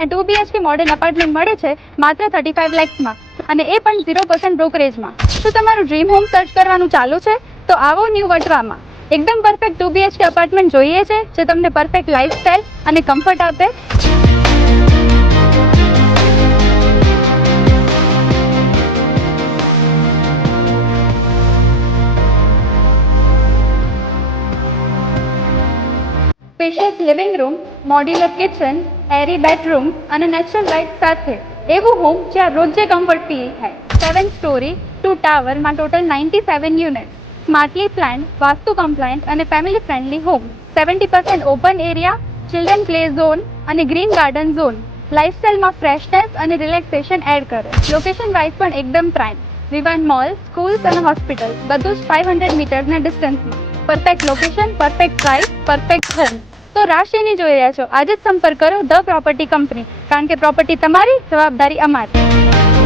અને 2 BHK model apartment મળે છે માત્ર 35 lakhsમાં, અને એ પણ 0% બ્રોકરેજમાં. શું તમારું ડ્રીમ હોમ સર્ચ કરવાનું ચાલુ છે? તો આવો ન્યૂ વટવામાં. એકદમ પરફેક્ટ 2 BHK અપાર્ટમેન્ટ જોઈએ છે જે તમને પરફેક્ટ લાઇફસ્ટાઇલ અને કમ્ફર્ટ આપે. Spacious living room, modular kitchen, airy bedroom અને નેચરલ લાઇટ સાથે એવું હોમ જ્યાં રોજે કમ્ફર્ટ ફીલ થાય. 7 સ્ટોરી 2 ટાવરમાં total 97 unit. Smartly planned, Vastu compliant અને family friendly home. 70% open area, children play zone અને ગ્રીન ગાર્ડન ઝોન લાઇફસ્ટાઇલમાં ફ્રેશનેસ અને રિલેક્સેશન એડ કરે. લોકેશન વાઇઝ પણ એકદમ પ્રાઇમ. વિવાન મોલ, સ્કૂલ્સ અને હોસ્પિટલ બધું જ 500 મીટરના ડિસ્ટન્સમાં. Perfect location, perfect price, perfect home. તો રાશિની જોઈ રહ્યા છો, આજે જ સંપર્ક કરો ધ પ્રોપર્ટી કંપની, કારણ કે પ્રોપર્ટી તમારી, જવાબદારી અમારી.